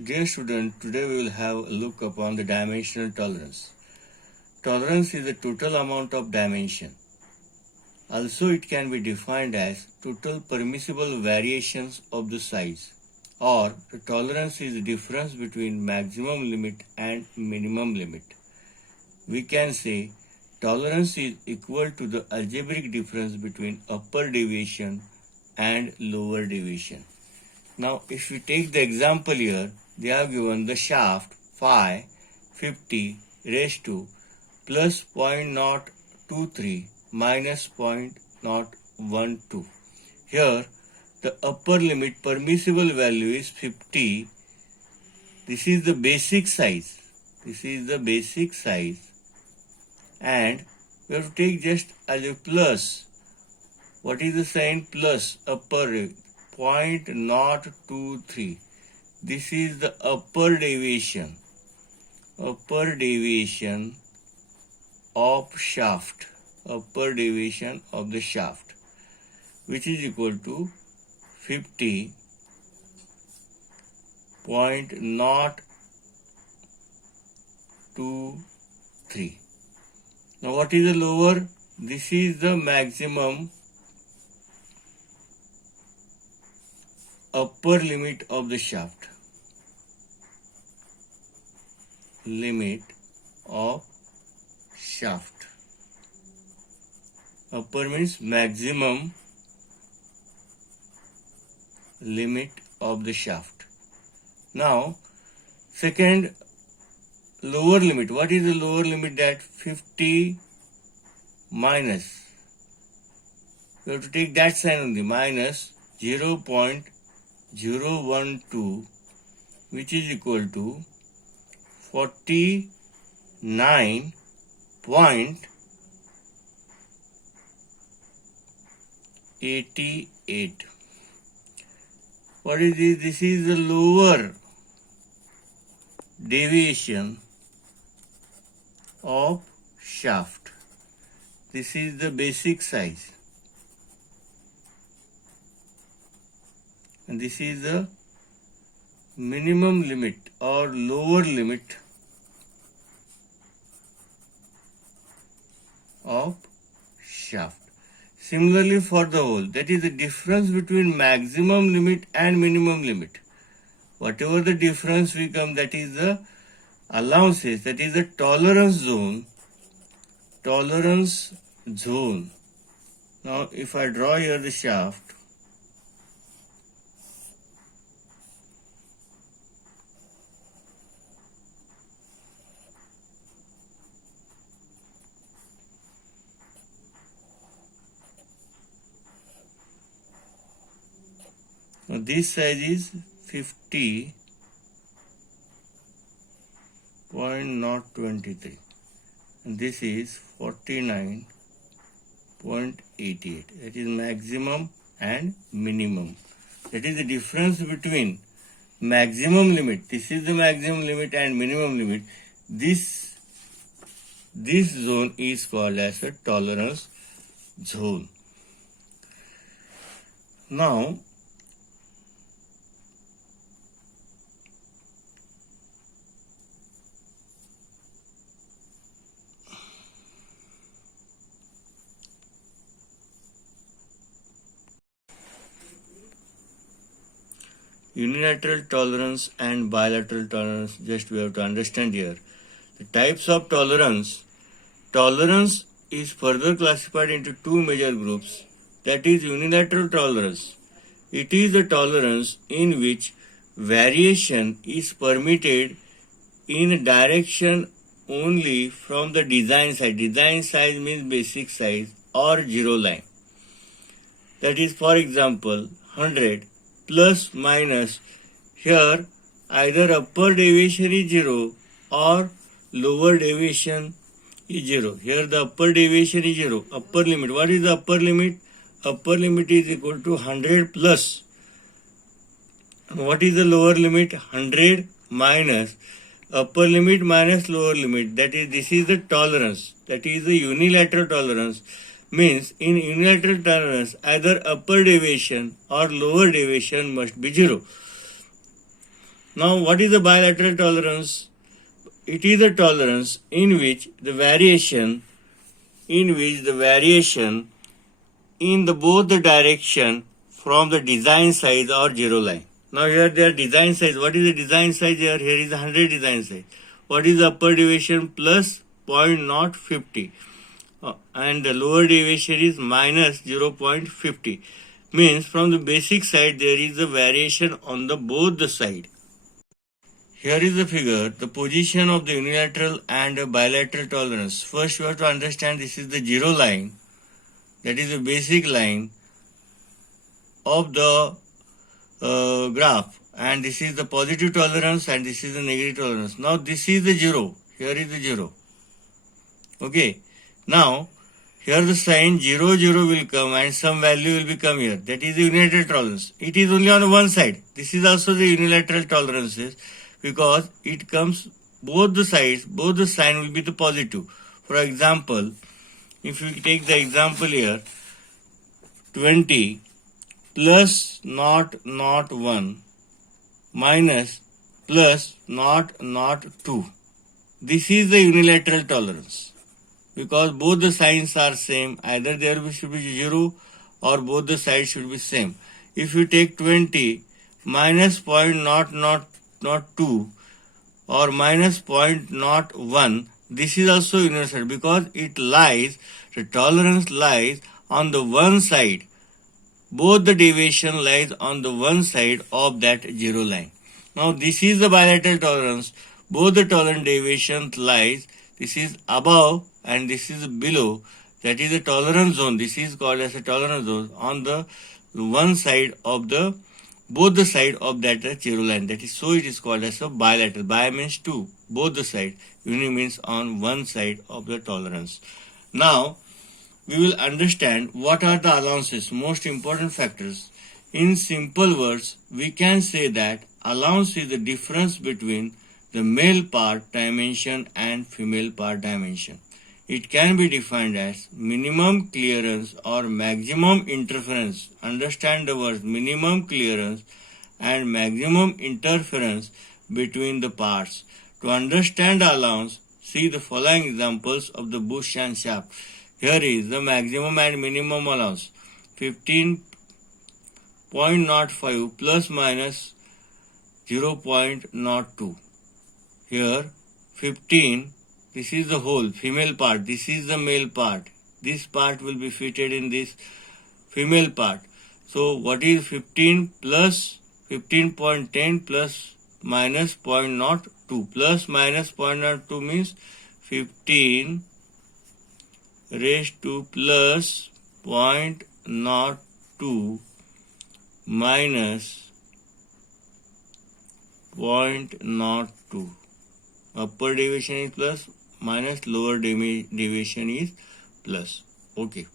Dear student, today we will have a look upon the dimensional tolerance. Tolerance is the total amount of dimension. Also, it can be defined as total permissible variations of the size, or the tolerance is the difference between maximum limit and minimum limit. We can say tolerance is equal to the algebraic difference between upper deviation and lower deviation. Now, if we take the example here, they have given the shaft phi 50 raised to plus 0.023 minus 0.012. Here, the upper limit permissible value is 50. This is the basic size. This is the basic size. And we have to take just as a plus. What is the sign? Plus upper 0.023. This is the upper deviation of shaft, upper deviation of the shaft, which is equal to 50.023. Now what is the lower? This is the maximum upper limit of the shaft. Limit of shaft. Upper means maximum limit of the shaft. Now, second, lower limit. What is the lower limit? That 50 minus. We have to take that sign only, minus 0.012, which is equal to 49.88. What is this? This is the lower deviation of shaft. This is the basic size. And this is the minimum limit or lower limit of shaft. Similarly for the hole, that is the difference between maximum limit and minimum limit. Whatever the difference we come, that is the allowances, that is the tolerance zone. Tolerance zone. Now if I draw here the shaft, now this size is 50.023 and this is 49.88. That is maximum and minimum. That is the difference between maximum limit. This is the maximum limit and minimum limit. This zone is called as a tolerance zone. Now, unilateral tolerance and bilateral tolerance, just we have to understand here. The types of tolerance. Tolerance is further classified into two major groups. That is unilateral tolerance. It is the tolerance in which variation is permitted in direction only from the design size. Design size means basic size or zero line. That is, for example, 100 plus minus. Here either upper deviation is 0 or lower deviation is 0. Here the upper deviation is 0. Upper limit. What is the upper limit? Upper limit is equal to 100 plus. What is the lower limit? 100 minus upper limit minus lower limit. That is, this is the tolerance. That is the unilateral tolerance. Means in unilateral tolerance either upper deviation or lower deviation must be 0. Now, what is the bilateral tolerance? It is a tolerance in which the variation in the both the direction from the design size or zero line. Now here there are design size. What is the design size here? Here is 100 design size. What is the upper deviation? Plus 0.050. And the lower deviation is minus 0.50. Means from the basic side there is a variation on the both the side. Here is the figure, the position of the unilateral and bilateral tolerance. First you have to understand this is the zero line. That is the basic line of the graph, and this is the positive tolerance and this is the negative tolerance. Now this is the zero. Here is the zero. Okay. Now here the sign 0, 0 will come and some value will become here. That is the unilateral tolerance. It is only on one side. This is also the unilateral tolerances because it comes both the sides, both the sign will be the positive. For example, if we take the example here, 20 plus not 1 minus plus not 2. This is the unilateral tolerance. Because both the signs are same, either there should be 0 or both the sides should be same. If you take 20 minus 0.002 or minus 0.01, this is also unilateral because the tolerance lies on the one side. Both the deviation lies on the one side of that zero line. Now this is the bilateral tolerance. Both the tolerance deviation lies, this is above and this is below. That is the tolerance zone. This is called as a tolerance zone on the one side of both the side of that zero line. That is so it is called as a bilateral. Bi means two, both the side. Uni means on one side of the tolerance. Now we will understand what are the allowances, most important factors. In simple words, we can say that allowance is the difference between the male part dimension and female part dimension. It can be defined as minimum clearance or maximum interference. Understand the words minimum clearance and maximum interference between the parts. To understand the allowance, see the following examples of the bush and shaft. Here is the maximum and minimum allowance. 15.05 plus minus 0.02. Here 15, this is the whole female part, this is the male part. This part will be fitted in this female part. So what is 15 plus 15.10 plus minus 0.02 plus minus 0.02 means 15 raised to plus 0.02 minus 0.02. Upper deviation is plus minus lower deviation is plus. Okay.